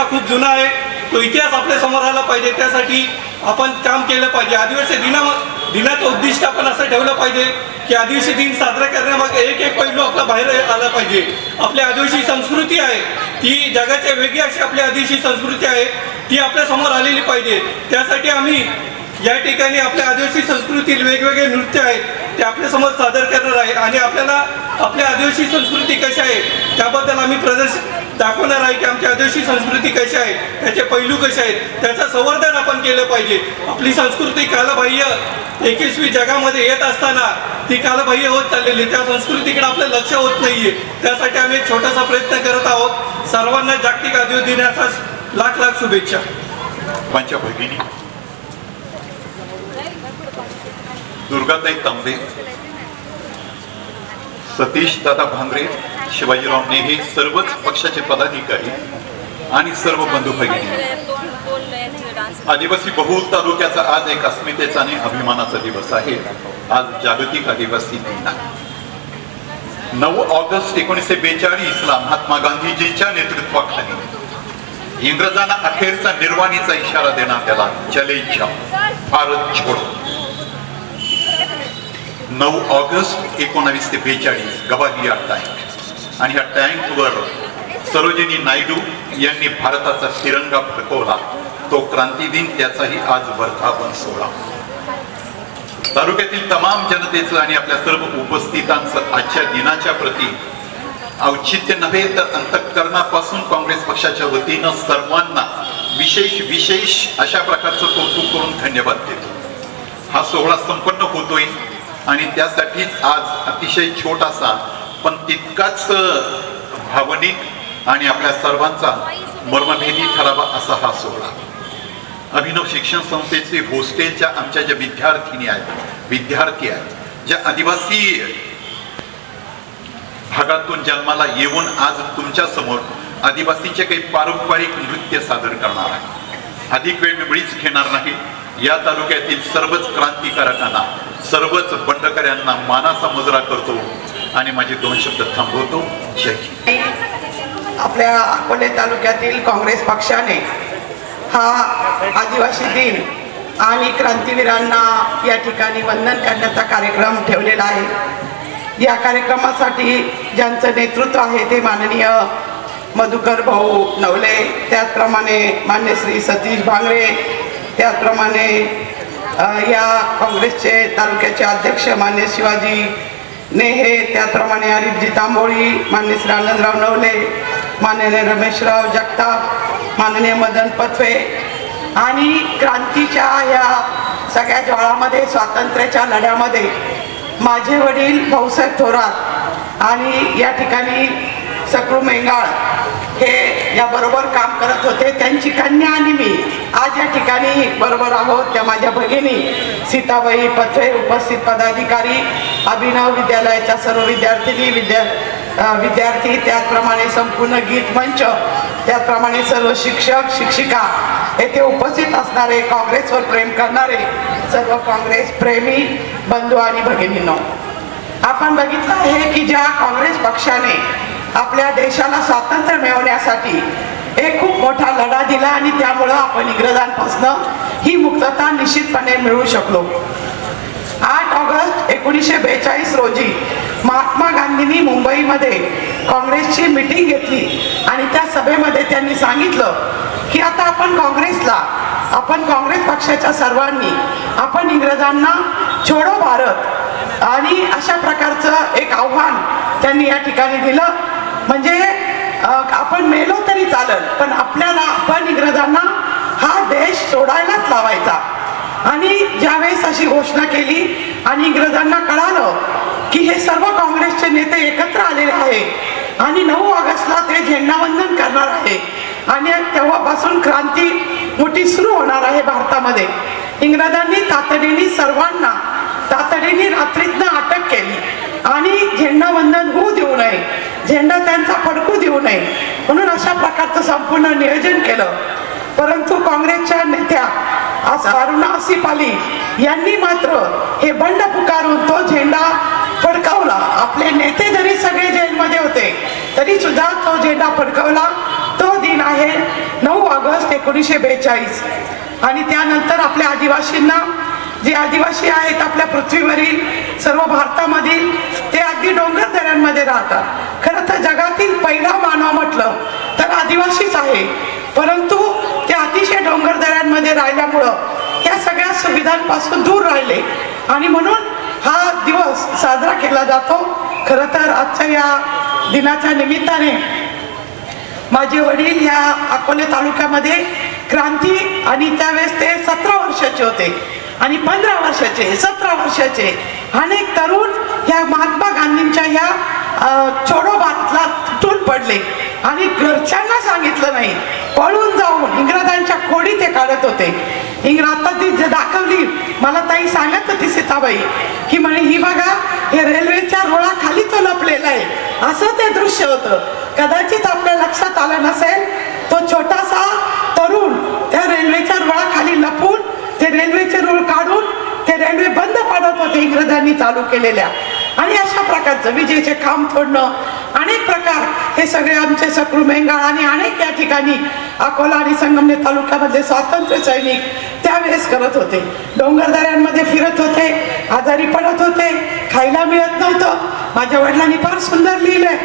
हा खूप जुना आहे, तो इतिहास आपल्या समोर आला पाहिजे. त्यासाठी आपण काम केलं पाहिजे. आदिवासी दिनाचं उद्दिष्ट आपण असं ठेवलं पाहिजे की आदिवासी दिन साजरा करण्यामागे एक एक पैलू आपला बाहेर आला पाहिजे. आपली आदिवासी संस्कृती आहे ती जगाच्या वेगळी अशी आपली आदिवासी संस्कृती आहे ती आपल्या समोर आलेली पाहिजे. त्यासाठी आम्ही या ठिकाणी आपल्या आदिवासी संस्कृतीतील वेगवेगळे नृत्य आहेत ते आपल्यासमोर सादर करणार आहे आणि आपल्याला आपल्या आदिवासी संस्कृती कशी आहे त्याबद्दल आम्ही दाखवणार आहे की आमची आदिवासी संस्कृती कशी आहे, त्याचे पैलू कसे आहेत, त्याचं संवर्धन आपण केलं पाहिजे. आपली संस्कृती कालबाह्य 21वी जगामध्ये येत असताना ती कालबाह्य होत चाललेली, त्या संस्कृतीकडे आपलं लक्ष होत नाहीये. त्यासाठी आम्ही एक छोटासा प्रयत्न करत आहोत. सर्वांना जागतिक आदिवासी दिनाच्या लाख लाख शुभेच्छा. माझ्या भगिनी दुर्गाताई तांबे, सतीश दादा भांगरे, शिवाजीराव नेहे, सर्वच पक्षाचे पदाधिकारी आणि सर्व बंधू भगिनी, आदिवासी बहुल तालुक्याचा आज एक अस्मितेचा आणि अभिमानाचा दिवस आहे. आज जागतिक आदिवासी दिन आहे. 9 ऑगस्ट 1942ला महात्मा गांधीजींच्या नेतृत्वाखाली इंग्रजांना अखेरचा निर्वाणीचा इशारा देण्यात आला. चले जाओ, भारत छोडो. 9 ऑगस्ट 1942 गवालिया टँक आणि ह्या टँकवर सरोजिनी नायडू यांनी भारताचा तिरंगा फडकवला. तो क्रांती दिन, त्याचाही आज वर्धापन सोहळा. तालुक्यातील तमाम जनतेचं आणि आपल्या सर्व उपस्थितांचं आजच्या दिनाच्या प्रती औचित्य नव्हे तर अंतःकरणापासून काँग्रेस पक्षाच्या वतीनं सर्वांना विशेष अशा प्रकारचं कौतुक करून धन्यवाद देतो. हा सोहळा संपन्न होतोय आणि त्यासाठीच आज अतिशय छोटासा पण तितकाच भावनिक आणि आपल्या सर्वांचा मर्मभेदी ठरावा असा हा सोहळा. अभिनव शिक्षण संस्थेचे हॉस्टेलच्या आमच्या ज्या विद्यार्थी आहेत, ज्या आदिवासी भागातून जन्माला येऊन आज तुमच्या समोर आदिवासींचे काही पारंपरिक नृत्य सादर करणार आहे. अधिक वेळ मी वेळीच घेणार नाही. या तालुक्यातील सर्वच क्रांतिकारकांना, सर्वच बंडकऱ्यांना मानाचा मुजरा करतो आणि माझे 2 शब्द थांबवतो. जय हिंद. आपल्या अकोले तालुक्यातील काँग्रेस पक्षाने हा आदिवासी दिन आणि क्रांतीवीरांना या ठिकाणी वंदन करण्याचा कार्यक्रम ठेवलेला आहे. या कार्यक्रमासाठी ज्यांचं नेतृत्व आहे ते माननीय मधुकर भाऊ नवले, त्याचप्रमाणे मान्य श्री सतीश भांगरे, त्याचप्रमाणे या काँग्रेसचे तालुक्याचे अध्यक्ष मान्य शिवाजी नेहे, त्याचप्रमाणे हरिभजी तांबोळी, मान्य श्री आनंदराव नवले, माननीय रमेशराव जगताप, माननीय मदन पथवे आणि क्रांतीच्या या सगळ्या ज्वाळामध्ये, स्वातंत्र्याच्या लढ्यामध्ये माझे वडील भाऊसाहेब थोरात आणि या ठिकाणी सकरू मेंगाळ हे याबरोबर काम करत होते. त्यांची कन्या आणि मी आज या ठिकाणी बरोबर आहोत. त्या माझ्या भगिनी सीताबाई पथवे, उपस्थित पदाधिकारी, अभिनव विद्यालयाच्या सर्व विद्यार्थी, त्याचप्रमाणे संपूर्ण गीत मंच, त्याचप्रमाणे सर्व शिक्षक शिक्षिका, येथे उपस्थित असणारे, काँग्रेसवर प्रेम करणारे सर्व काँग्रेस प्रेमी बंधू आणि भगिनींनो, आपण बघितलं आहे की ज्या काँग्रेस पक्षाने आपल्या देशाला स्वातंत्र्य मिळवण्यासाठी एक खूप मोठा लढा दिला आणि त्यामुळं आपण इंग्रजांपासून ही मुक्तता निश्चितपणे मिळवू शकलो. 8 ऑगस्ट 1942 रोजी महात्मा गांधींनी मुंबईमध्ये काँग्रेसची मीटिंग घेतली आणि त्या सभेमध्ये त्यांनी सांगितलं की आता आपण काँग्रेस पक्षाच्या सर्वांनी आपण इंग्रजांना छोडो भारत आणि अशा प्रकारचं एक आव्हान त्यांनी या ठिकाणी दिलं. म्हणजे आपण मेलो तरी चालेल पण आपण इंग्रजांना हा देश सोडायलाच लावायचा. आणि ज्यावेळेस अशी घोषणा केली आणि इंग्रजांना कळालं की हे सर्व काँग्रेसचे नेते एकत्र आलेले आहे आणि 9 ऑगस्टला ते झेंडावंदन करणार आहे आणि तेव्हापासून क्रांती मोठी सुरू होणार आहे भारतामध्ये. इंग्रजांनी तातडीने सर्वांना रात्रीतनं अटक केली आणि झेंडावंदन होऊ देऊ नये, झेंडा त्यांचा फडकू देऊ नये म्हणून अशा प्रकारचं संपूर्ण नियोजन केलं. परंतु काँग्रेसच्या नेत्या अरुणा आसिफ अली यांनी मात्र हे बंड पुकारून तो झेंडा फडकावला. आपले नेते जरी सगळे जेलमध्ये होते तरी सुद्धा तो झेंडा फडकावला. तो दिन दिन आहे 9 ऑगस्ट 1942 आणि त्यानंतर आपल्या आदिवासींना, जे आदिवासी आहेत आपल्या पृथ्वीवरील सर्व भारतामधील, ते अगदी डोंगर दऱ्यांमध्ये राहतात. खरं तर जगातील पहिला मानव म्हटलं तर आदिवासीच आहे, परंतु ते अतिशय डोंगर दऱ्यांमध्ये राहिल्यामुळं या सगळ्या सुविधांपासून दूर राहिले आणि म्हणून हा दिवस साजरा केला जातो. खरं तर आजच्या या दिनाच्या निमित्ताने माझे वडील या अकोले तालुक्यामध्ये क्रांती, आणि त्यावेळेस ते 17 वर्षाचे होते आणि 15 वर्षाचे, 17 वर्षाचे अनेक तरुण या महात्मा गांधींच्या या छोडो भारतला तुटून पडले आणि घरच्यांना सांगितलं नाही, पळून जाऊन इंग्रजांच्या खोडी ते काढत होते. आता ती जे दाखवली मला ताई सांगत होती सीताबाई की म्हणे ही बघा हे रेल्वेच्या रुळाखाली तो लपलेला आहे, असं ते दृश्य होतं. कदाचित आपल्या लक्षात आलं नसेल, तो छोटासा तरुण त्या रेल्वेच्या रुळाखाली लपून ते रेल्वेचे रूळ काढून ते रेल्वे बंद पाडत होते इंग्रजांनी चालू केलेल्या. आणि अशा प्रकारचं विजेचे खांब तोडणं, अनेक प्रकार हे सगळे आमचे सकृ मेंगाळ आणि अनेक या ठिकाणी अकोला आणि संगमनेर तालुक्यामधले स्वातंत्र्य सैनिक त्यावेळेस करत होते. डोंगरदऱ्यांमध्ये फिरत होते, आजारी पडत होते, खायला मिळत नव्हतं. माझ्या वडिलांनी फार सुंदर लिहिलंय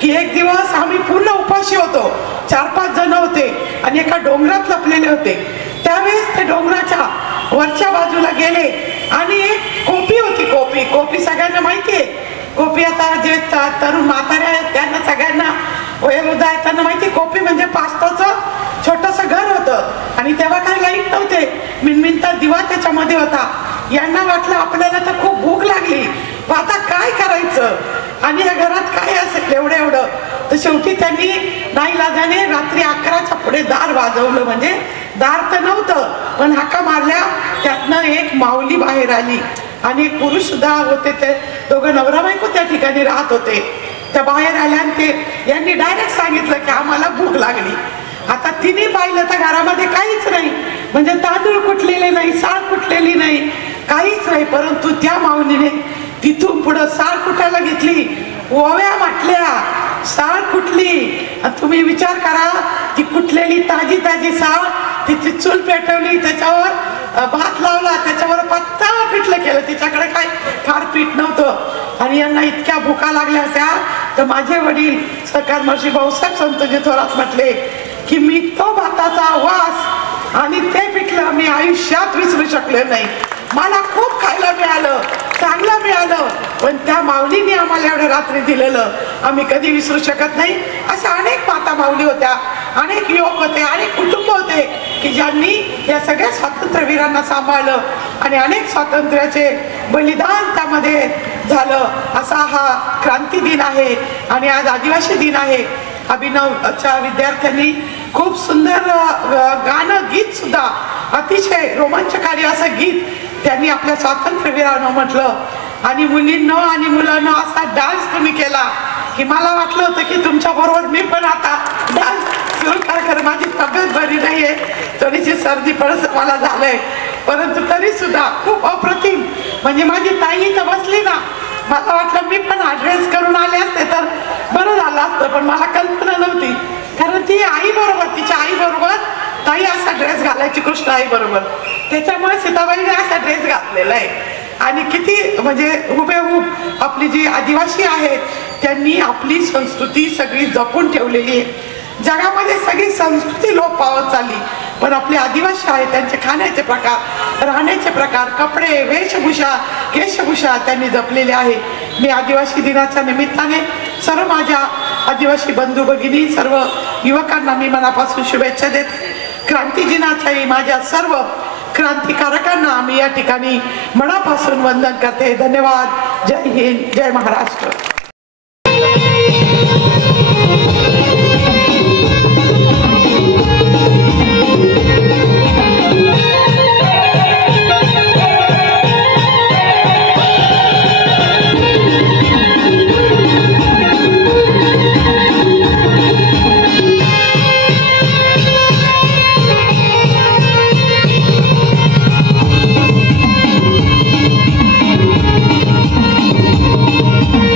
की एक दिवस आम्ही पूर्ण उपाशी होतो, 4-5 जण होते आणि एका डोंगरात लपलेले होते. त्यावेळेस ते डोंगराच्या वरच्या बाजूला गेले आणि एक कोपी होती. कोपी सगळ्यांना माहिती आहे. कोपी आता जे तरुण म्हातारे आहेत त्यांना सगळ्यांना, वयोवृद्ध आहेत त्यांना माहिती, कोपी म्हणजे पास्ताचं छोटंसं घर होतं आणि तेव्हा काही लाईट नव्हते, मिनमिनता दिवा त्याच्यामध्ये होता. यांना वाटलं आपल्याला तर खूप भूक लागली, आता काय करायचं आणि या घरात काय असेल एवढं. तर शेवटी त्यांनी नाईलाजाने रात्री 11च्या पुढे दार वाजवलं. म्हणजे दार तर नव्हतं पण हाका मारल्या, त्यातनं एक माऊली बाहेर आली आणि एक पुरुष सुद्धा होते. ते दोघं नवरा बायको त्या ठिकाणी राहत होते. त्या बाहेर आल्या आणि ते यांनी डायरेक्ट सांगितलं की आम्हाला भूक लागली. आता तिने पाहिलं तर घरामध्ये काहीच नाही, म्हणजे तांदूळ कुटलेले नाही, साळ कुटलेली नाही, काहीच नाही. परंतु त्या माऊलीने तिथून पुढं साळ कुटायला घेतली, ओव्या म्हटल्या, साळ कुटली. तुम्ही विचार करा, ती कुटलेली ताजी साळ तिची चूल पेटवली, त्याच्यावर भात लावला, त्याच्यावर पातळ पिठलं केलं. तिच्याकडे काय फार पीठ नव्हतं आणि यांना इतक्या भुका लागल्या होत्या. तर माझे वडील सरकार महर्षी भाऊसाहेब संतजी थोरात म्हटले की मी तो भाताचा वास आणि ते पिठलं मी आयुष्यात विसरू शकले नाही. मला खूप खायला मिळालं, चांगलं मिळालं, पण त्या माऊलीने आम्हाला एवढ्या रात्री दिलेलं आम्ही कधी विसरू शकत नाही. अशा अनेक माता माऊली होत्या, अनेक युवक होते, अनेक कुटुंब होते की ज्यांनी या सगळ्या स्वातंत्र्यवीरांना सांभाळलं आणि अनेक स्वातंत्र्याचे बलिदान त्यामध्ये झालं. असा हा क्रांती दिन आहे आणि आज आदिवासी दिन आहे. अभिनवच्या विद्यार्थ्यांनी खूप सुंदर गाणं, गीत सुद्धा अतिशय रोमांचकारी असं गीत त्यांनी आपल्या स्वातंत्र्यवीरांना म्हटलं. आणि मुलींनो आणि मुलांनो असा डान्स तुम्ही केला की मला वाटलं होतं की तुमच्या बरोबर मी पण आता डान्स सुरू कर. माझी तब्येत बरी नाहीये, थोडीशी सर्दी पडस मला झालंय, परंतु तरी सुद्धा खूप अप्रतिम. म्हणजे माझी ताई इथं बसली ना, मला वाटलं मी पण हा ड्रेस करून आले असते तर बरं झालं असतं, पण मला कल्पना नव्हती. कारण ती आई बरोबर, तिच्या आई बरोबर ताई असा ड्रेस घालायची, कृष्ण आई बरोबर. त्याच्यामुळे सीताबाईने असा ड्रेस घातलेला आहे. आणि किती म्हणजे हुबेहूब आपली जी आदिवासी आहेत त्यांनी आपली संस्कृती सगळी जपून ठेवलेली आहे. जगामध्ये सगळी संस्कृती लोप पावत चालली, पण आपले आदिवासी आहेत त्यांचे खाण्याचे प्रकार, राहण्याचे प्रकार, कपडे, वेशभूषा, केशभूषा त्यांनी जपलेले आहे. मी आदिवासी दिनाच्या निमित्ताने सर्व माझ्या आदिवासी बंधू भगिनी, सर्व युवकांना मी मनापासून शुभेच्छा देते. क्रांती दिनाच्याही माझ्या सर्व क्रांतिकारकांना मी या ठिकाणी मनापासून वंदन करते. धन्यवाद. जय हिंद, जय महाराष्ट्र.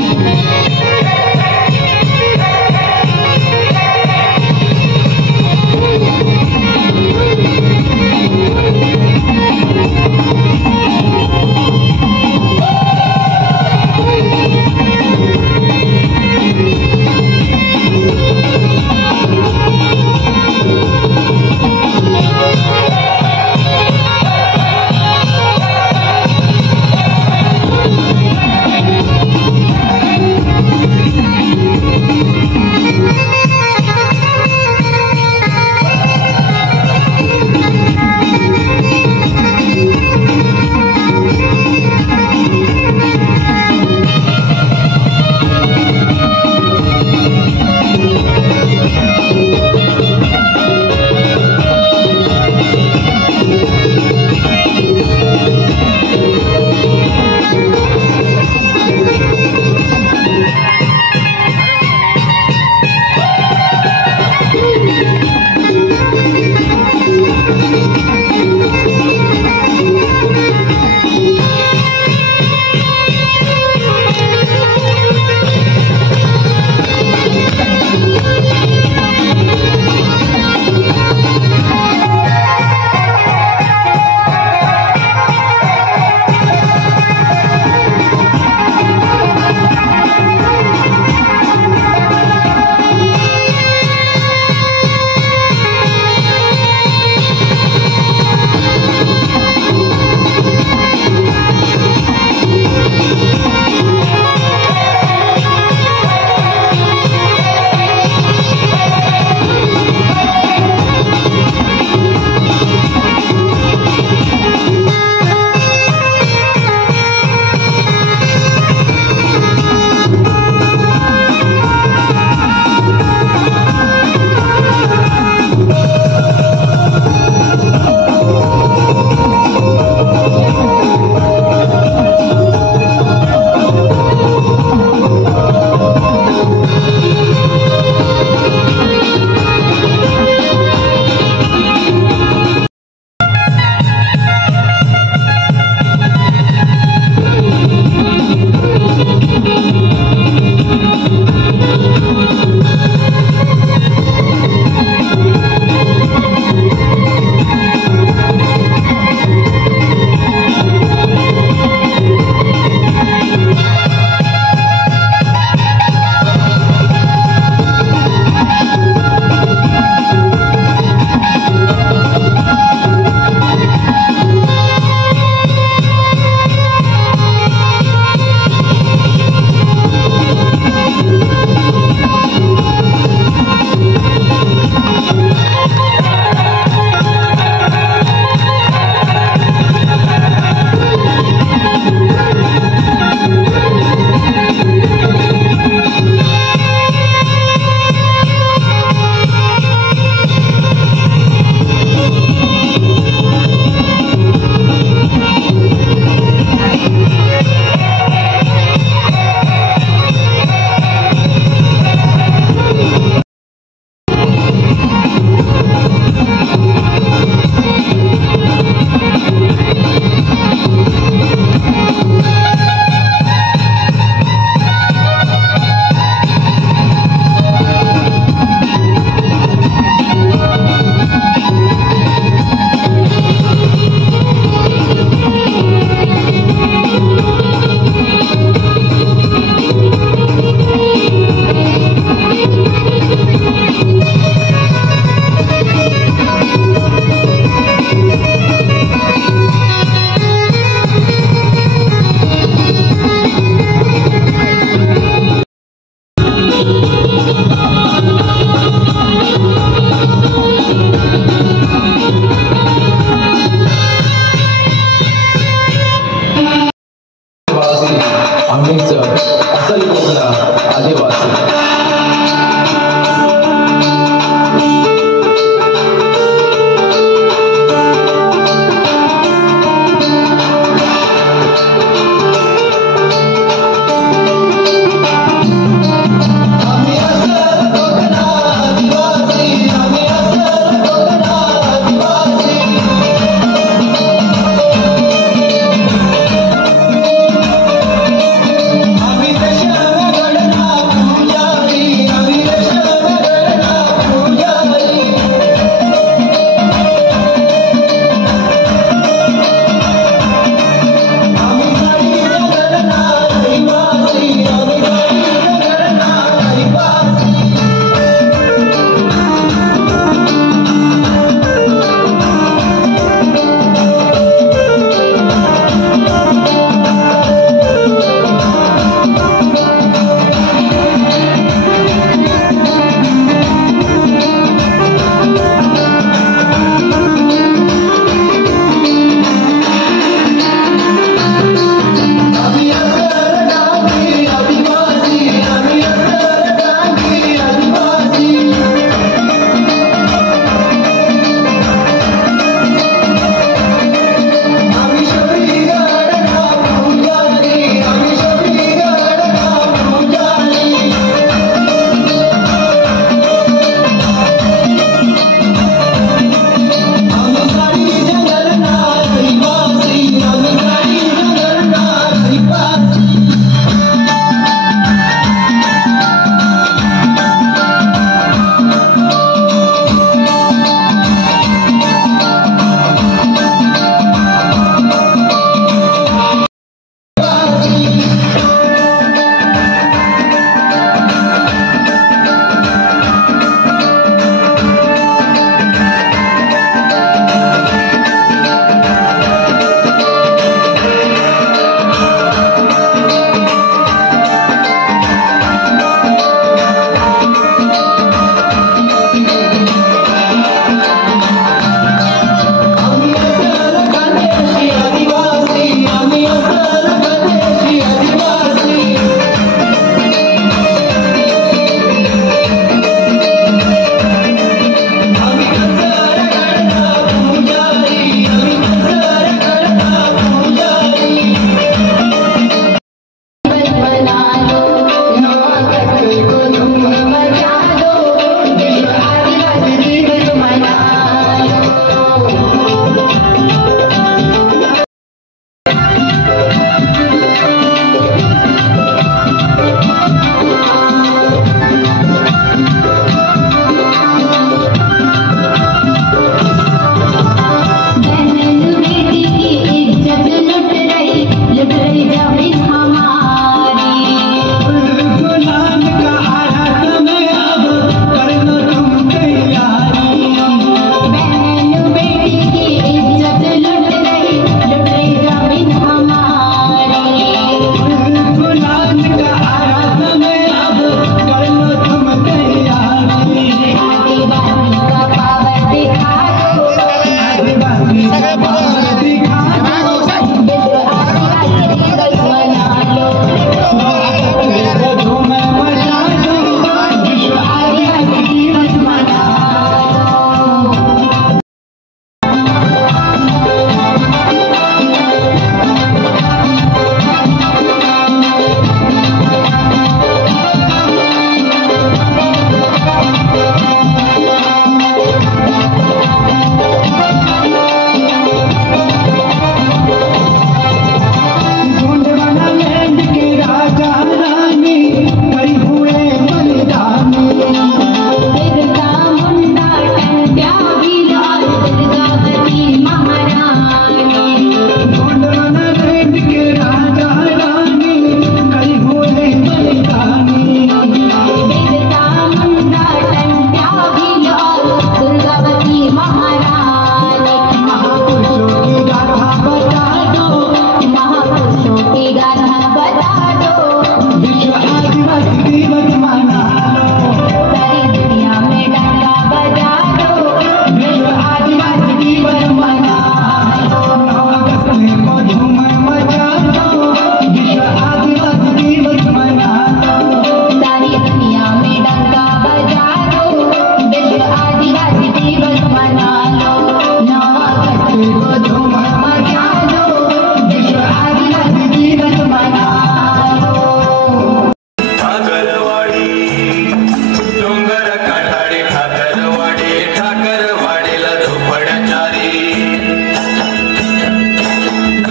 Thank you.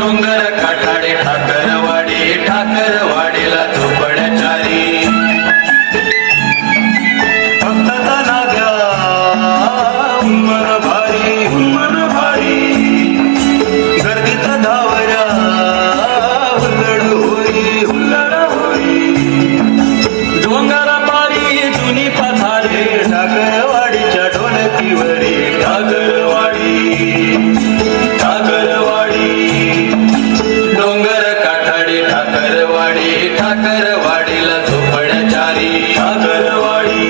डोंगर काठाडे ठाकरवाडी ठाकरवाडीला झोपड्याचारी भक्ताचा नाग्या हुन्मन भारी गर्दीचा धावऱ्या हुल्लड होई डोंगरा पारी जुनी पथारे ठाकरवाडीच्या ढोलकीवरी ठाकरवाडी डोंगर काठाडी ठाकरवाडीला झोपड्याचारी ठाकरवाडी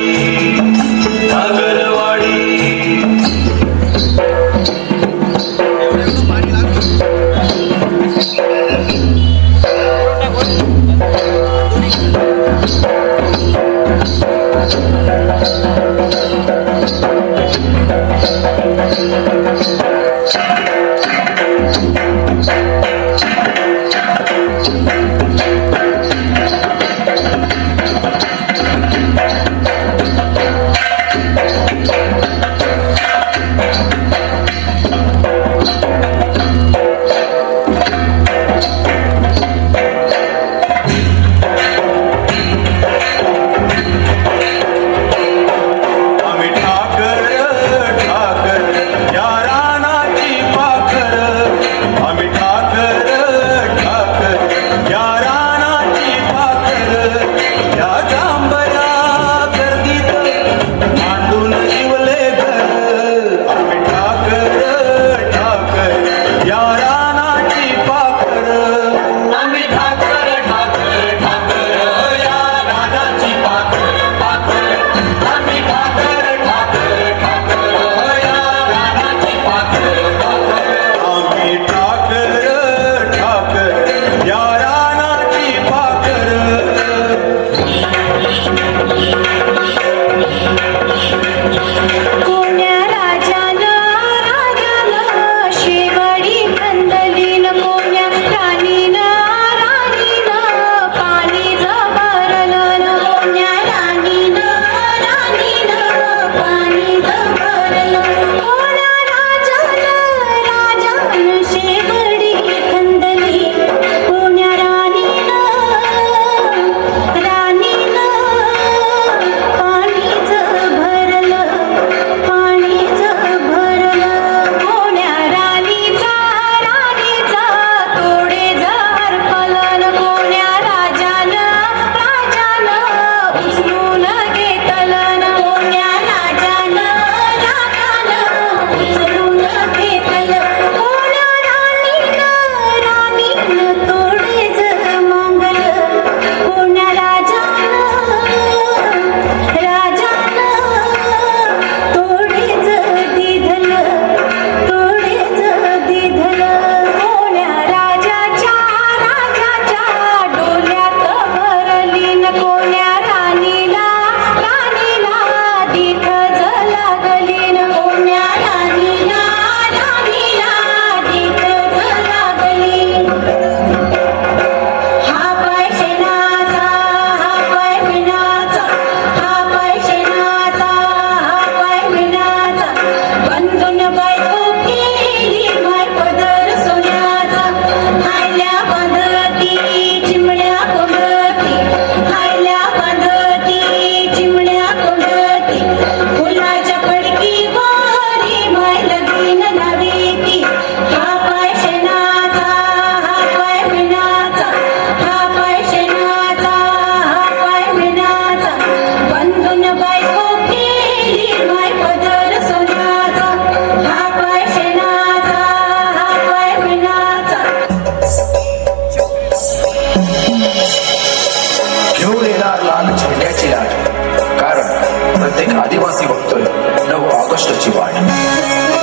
कारण प्रत्येक आदिवासी बघतोय 9 ऑगस्टची वाट.